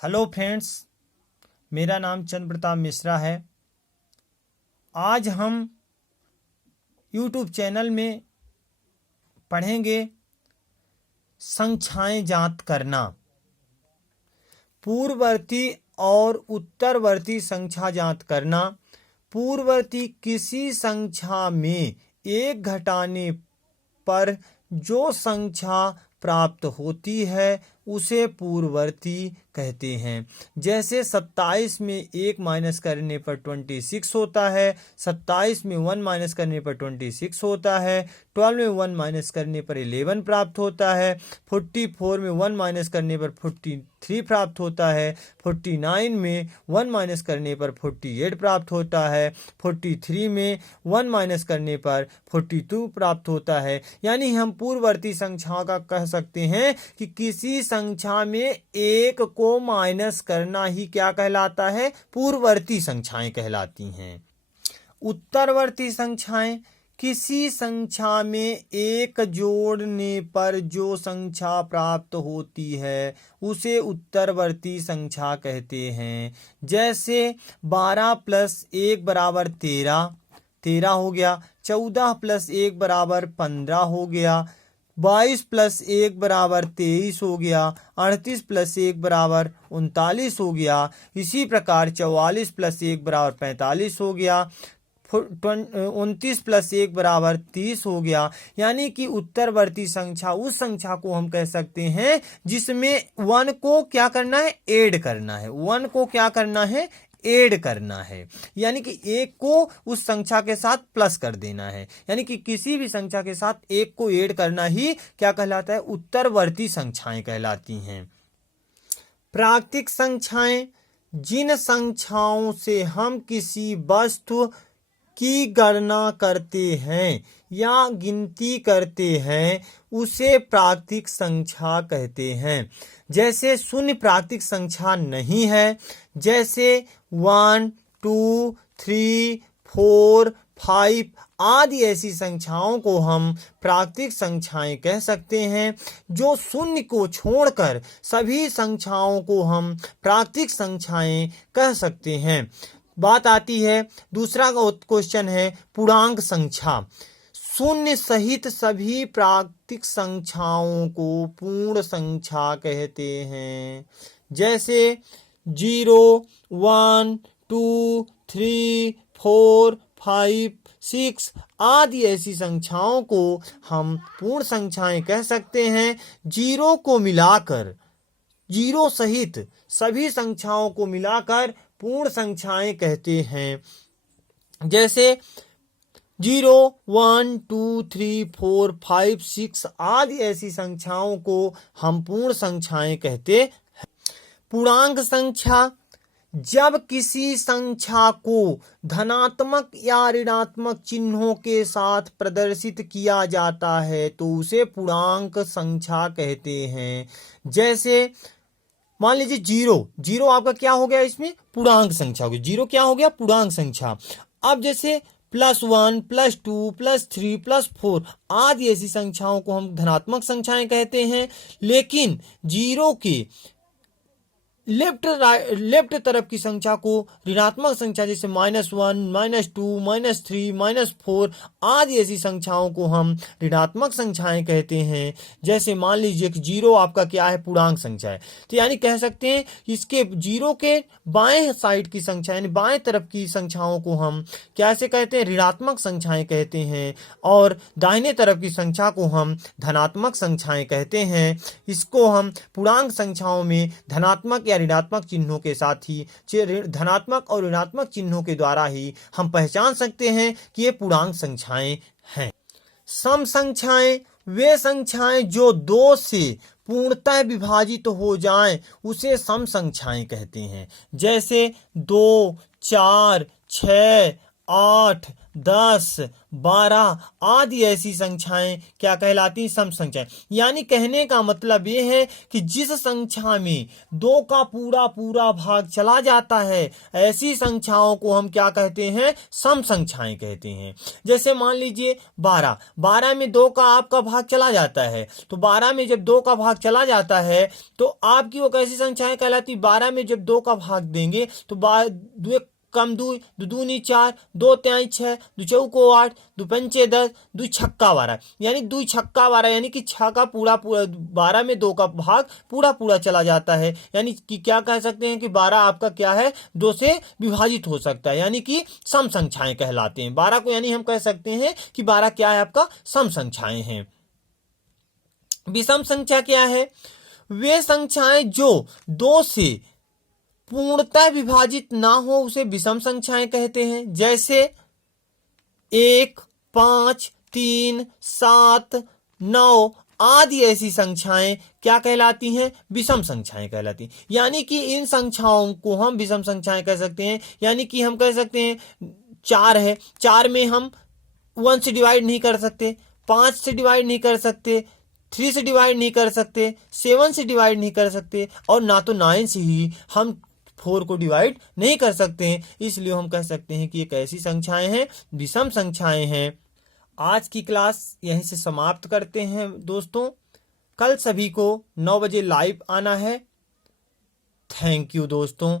Hello friends, मेरा नाम चंद्र प्रताप मिश्रा है। आज हम यूट्यूब चैनल में पढ़ेंगे संख्याएं ज्ञात करना। पूर्ववर्ती और उत्तरवर्ती संख्या ज्ञात करना। पूर्ववर्ती किसी संख्या में एक घटाने पर जो संख्या प्राप्त होती है उसे पूर्ववर्ती कहते हैं। जैसे 27 में 1 माइनस करने पर 26 होता है, 27 में 1 माइनस करने पर 26 होता है, 12 में 1 माइनस करने पर 11 प्राप्त होता है, 44 में 1 माइनस करने पर 43 प्राप्त होता है, 49 में 1 माइनस करने पर 48 प्राप्त होता है, 43 में 1 माइनस करने पर 42 प्राप्त होता है। यानी हम पूर्ववर्ती संख्या का कह सकते हैं कि किसी संख्या में एक को माइनस करना ही क्या कहलाता है? पूर्ववर्ती संख्याएं कहलाती हैं। उत्तरवर्ती संख्याएं किसी संख्या में एक जोड़ने पर जो संख्या प्राप्त होती है उसे उत्तरवर्ती संख्या कहते हैं। जैसे 12 प्लस 1 बराबर 13 हो गया, 14 प्लस 1 बराबर 15 हो गया, 22 प्लस 1 बराबर 23 हो गया, 38 प्लस 1 बराबर 39 हो गया। इसी प्रकार 44 प्लस 1 बराबर 45 हो गया, 29 प्लस 1 बराबर 30 हो गया। यानी कि उत्तरवर्ती संख्या उस संख्या को हम कह सकते हैं जिसमें 1 को क्या करना है? ऐड करना है। 1 को क्या करना है? ऐड करना है। यानी कि एक को उस संख्या के साथ प्लस कर देना है। यानी कि किसी भी संख्या के साथ एक को ऐड करना ही क्या कहलाता है? उत्तरवर्ती संख्याएं कहलाती हैं। प्राकृतिक संख्याएं जिन संख्याओं से हम किसी वस्तु की गणना करते हैं या गिनती करते हैं उसे प्राकृतिक संख्या कहते हैं। जैसे शून्य प्राकृतिक संख्या नहीं है। जैसे 1, 2, 3, 4, 5 आदि ऐसी संख्याओं को हम प्राकृतिक संख्याएं कह सकते हैं। जो शून्य को छोड़कर सभी संख्याओं को हम प्राकृतिक संख्याएं कह सकते हैं। बात आती है, दूसरा क्वेश्चन है पूर्णांक संख्या। शून्य सहित सभी प्राकृतिक संख्याओं को पूर्ण संख्या कहते हैं। जैसे 0, 1, 2, 3, 4, 5, 6 आदि ऐसी संख्याओं को हम पूर्ण संख्याएं कह सकते हैं। 0 को मिलाकर, 0 सहित सभी संख्याओं को मिलाकर पूर्ण संख्याएं कहते हैं। जैसे 0, 1, 2, 3, 4, 5, 6 आदि ऐसी संख्याओं को हम पूर्ण संख्याएं कहते हैं। पूर्णांक संख्या जब किसी संख्या को धनात्मक या ऋणात्मक चिन्हों के साथ प्रदर्शित किया जाता है तो उसे पूर्णांक संख्या कहते हैं। जैसे मान लीजिए 0 आपका क्या हो गया? इसमें पूर्णांक संख्या हो गई। 0 क्या हो गया? पूर्णांक संख्या। अब जैसे +1, +2, +3, +4 आदि ऐसी संख्याओं को हम धनात्मक संख्याएं कहते हैं। लेकिन 0 के लेफ्ट तरफ की संख्या को ऋणात्मक संख्या जैसे -1, -2, -3, -4 आदि ऐसी संख्याओं को हम ऋणात्मक संख्याएं कहते हैं। जैसे मान लीजिए कि 0 आपका क्या है? पूर्णांक संख्या है। तो यानी कह सकते हैं इसके 0 के बाएं साइड की संख्या यानी बाएं तरफ की संख्याओं को हम कैसे कहते हैं? ऋणात्मक संख्याएं कहते हैं। और दाहिने तरफ की संख्या को हम धनात्मक संख्याएं कहते हैं। इसको हम पूर्णांक संख्याओं में धनात्मक ऋणात्मक चिन्हों के साथ ही धनात्मक और ऋणात्मक चिन्हों के द्वारा ही हम पहचान सकते हैं कि ये पूर्णांक संख्याएं हैं। सम संख्याएं वे संख्याएं जो 2 से पूर्णतः विभाजित हो जाएं उसे सम संख्याएं कहते हैं। जैसे 2, 4, 6, 8, 10, 12 आदि ऐसी संख्याएं क्या कहलाती हैं? सम संख्याएं। यानी कहने का मतलब ये है कि जिस संख्या में 2 का पूरा पूरा भाग चला जाता है, ऐसी संख्याओं को हम क्या कहते हैं? सम संख्याएं कहते हैं। जैसे मान लीजिए 12 में 2 का आपका भाग चला जाता है, तो 12 में जब 2 का भाग चला जाता है तो आपकी वो कैसी संख्याएं कहलाती? 12 में जब 2 का भाग देंगे तो दो कम दू, दो दूनी 4, 2 तिहाई 6, 2 चौको 8, 2 पंचे 10, 2 छक्का 12, यानी 2 छक्का 12, यानी कि 6 का पूरा पूरा 12 में 2 का भाग पूरा पूरा चला जाता है। यानी कि क्या कह सकते हैं कि 12 आपका क्या है? 2 से विभाजित हो सकता है, यानी कि सम संख्याएं कहलाते हैं 12 को। यानी हम कह सकते हैं कि 12 क्या है? आपका सम संख्याएं हैं। विषम संख्या क्या है? वे संख्याएं जो 2 से पूर्णतः विभाजित ना हो उसे विषम संख्याएं कहते हैं। जैसे 1, 5, 3, 7, 9 आदि ऐसी संख्याएं क्या कहलाती हैं? विषम संख्याएं कहलाती हैं। यानी कि इन संख्याओं को हम विषम संख्याएं कह सकते हैं। यानी कि हम कह सकते हैं 4 है, 4 में हम 1 से डिवाइड नहीं कर सकते, 5 से डिवाइड नहीं कर सकते, 3 से डिवाइड नहीं कर सकते, 7 से डिवाइड नहीं कर सकते, और ना तो 9 से ही हम 4 को डिवाइड नहीं कर सकते हैं। इसलिए हम कह सकते हैं कि एक ऐसी संख्याएं हैं, विषम संख्याएं हैं। आज की क्लास यहीं से समाप्त करते हैं दोस्तों। कल सभी को 9 बजे लाइव आना है। थैंक यू दोस्तों।